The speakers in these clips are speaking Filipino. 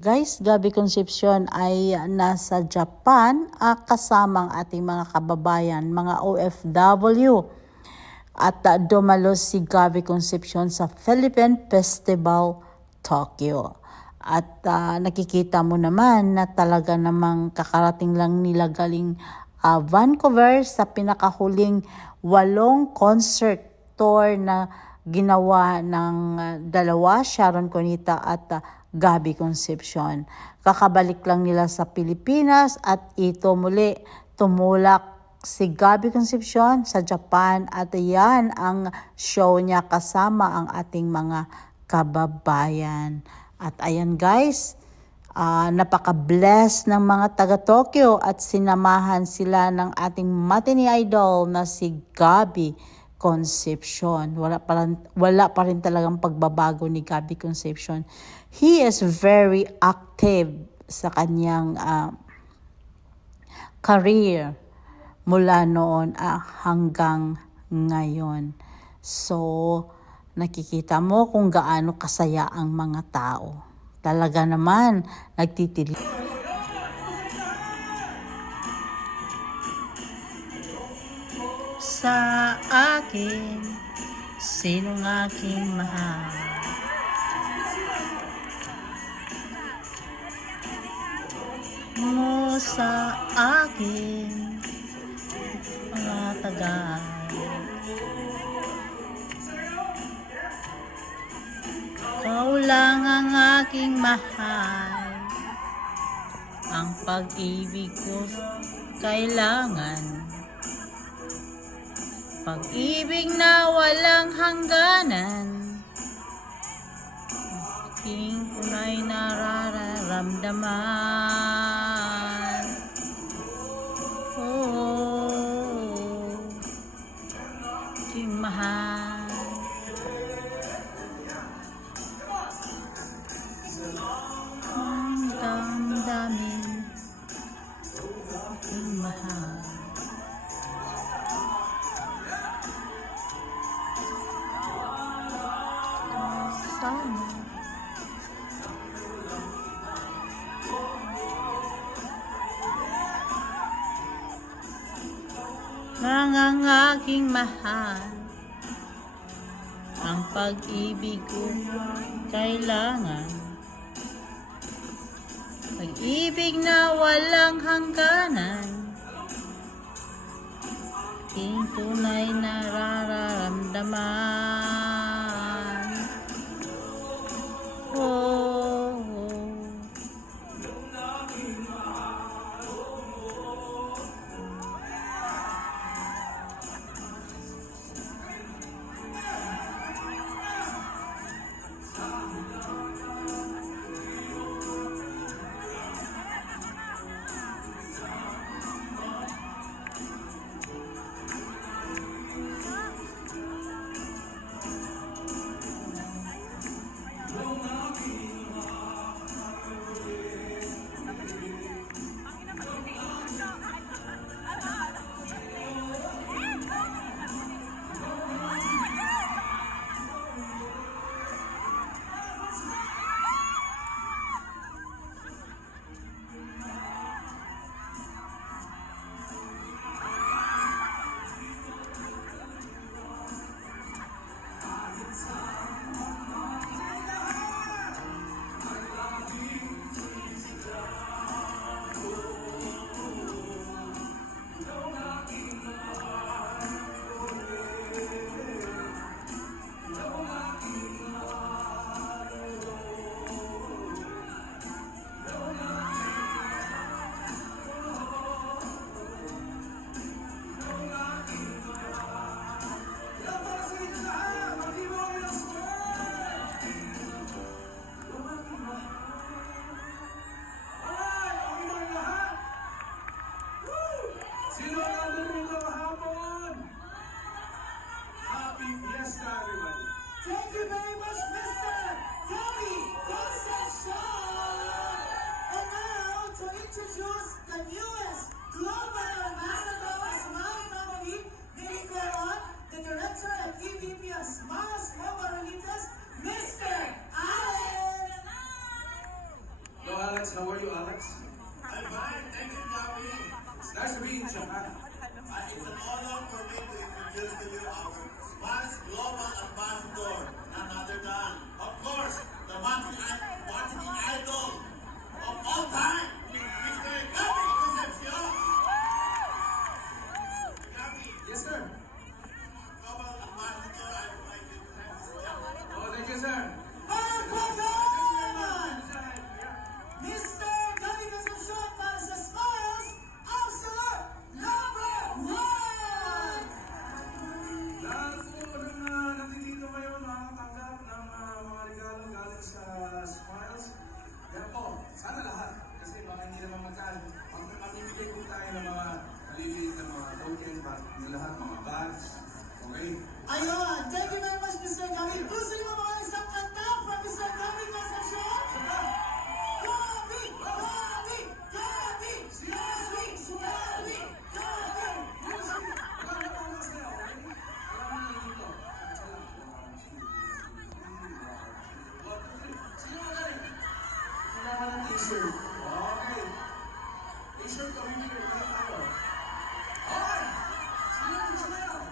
Guys, Gabby Concepcion ay nasa Japan kasama ang ating mga kababayan, mga OFW. At dumalo si Gabby Concepcion sa Philippine Festival Tokyo. At nakikita mo naman na talaga namang kakarating lang nila galing Vancouver sa pinakahuling 8 concert tour na ginawa ng dalawa, Sharon Cunita at Gabby Concepcion. Kakabalik lang nila sa Pilipinas at ito muli tumulak si Gabby Concepcion sa Japan at yan ang show niya kasama ang ating mga kababayan. At ayan guys, napaka-bless ng mga taga-Tokyo at sinamahan sila ng ating matinee idol na si Gabby Concepcion. Wala pa rin talagang pagbabago ni Gabby Concepcion. He is very active sa kanyang career mula noon hanggang ngayon. So, nakikita mo kung gaano kasaya ang mga tao. Talaga naman, nagtitili. Sa akin, sinong aking mahal? Mo sa akin, mga tagal. Ikaw lang ang aking mahal. Ang pag-ibig ko kailangan. Pag-ibig na walang hangganan. Aking tunay nararamdaman. Oh, aking mahal. Ang damdamin. Aking mahal. Sana ang aking mahal, ang pag-ibig ko kailangan, pag-ibig na walang hangganan, aking tunay nararamdaman. Oh, Alex. How are you, Alex? I'm fine, thank you, Gabby. It's nice to be in Japan. It's an honor for me to introduce to you our Smiles Global Ambassador, none other than, of course, the marketing idol of all time, Mr. Gabby Concepcion. Gabby, Yes, sir. Global Ambassador, I would like to thank you. Oh, thank you, sir. Mr. Gabby Concepcion para sa Smiles Absolute #1! Lahat po ng nandito ngayon makakatanggap ng mga regalo galing sa Smiles. Yan po, sana lahat. Kasi baka hindi naman magkano. Mamimigay po tayo ng mga maliliit na mga token, yung lahat, mga bags. Okay? Ayun! Thank you very much, Mr. Gabby. Gusto niyo mga isang kanta from Mr. Gabby Concepcion? Gabby! Gabby! Gabby! Gabby! Gabby! Gabby! Wala na po ang masaya, okay? Alam mo na dito. Isa lang. Sino magaling? Kailangan ng t-shirt. Okay. T-shirt kami bigay. Meron tayo. Okay! Sino ang gusto na yun?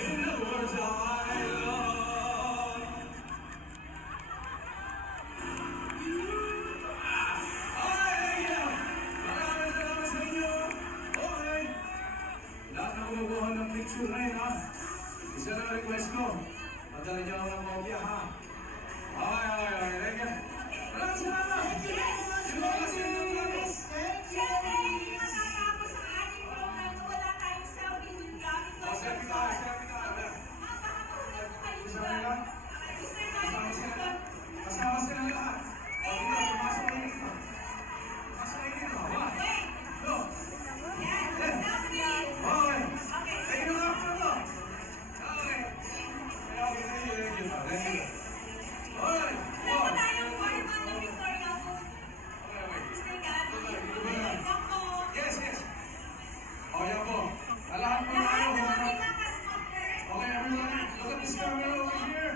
In the words I love you. Maraming salamat sa inyo. Okay. Lahat na kumukuha ng picture na yun, ha? Isa na request ko. Padala niyo ako ng kopya, ha? Okay. Thank you. Maraming salamat. Thank you very much, Yung mga kasi ng ladies. Thank you. Siyempre, hindi matatapos ang ating program na wala tayong selfie with Gabby Selfie tayo. Napakahulog po kayo Isa ba? na lang. Mr. Gabby Concepcion, Kasama sila lahat. O, dito, pumasok kayo dito. Pumasok kayo dito. One, wait! go. Yan! Selfie! Okay. Okay. Thank you na po. Okay. Thank you. Alright. Meron po tayong format ng Victoria Falls. Okay. Mr. Gabby, welcome po. Yes. O, yan po. Lahat po tayo. Lahat ng ating mga sponsor. Okay, everybody. Look at this camera over here.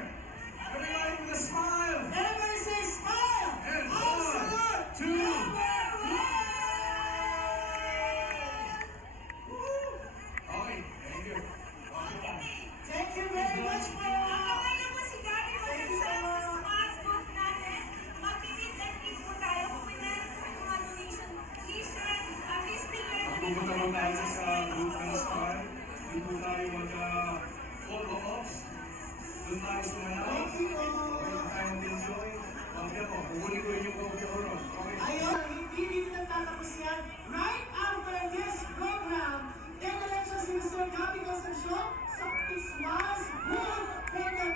Everybody with a smile. Everybody say smile! And Absolute 1, 2. Okay, thank you. Thank you very much po! Abangan niyo po si Gabby Concepcion sa Smiles booth natin. Mag-meet and greet po tayo. Kung may meron po yung mga donation, t-shirt, sticker. Pupunta mo tayo sa group ng Smile. Doon po tayo mag-photo ops. Doon tayo sumanaw. Thank you all! Doon tayo mag-enjoy. Pagka po, pukunin ko yung kopya ko ron. Okay. Ayun, hindi dito nagtatapos yan. Right after this program, dadalan siya si Mr. Gabby Concepcion sa Smiles booth for the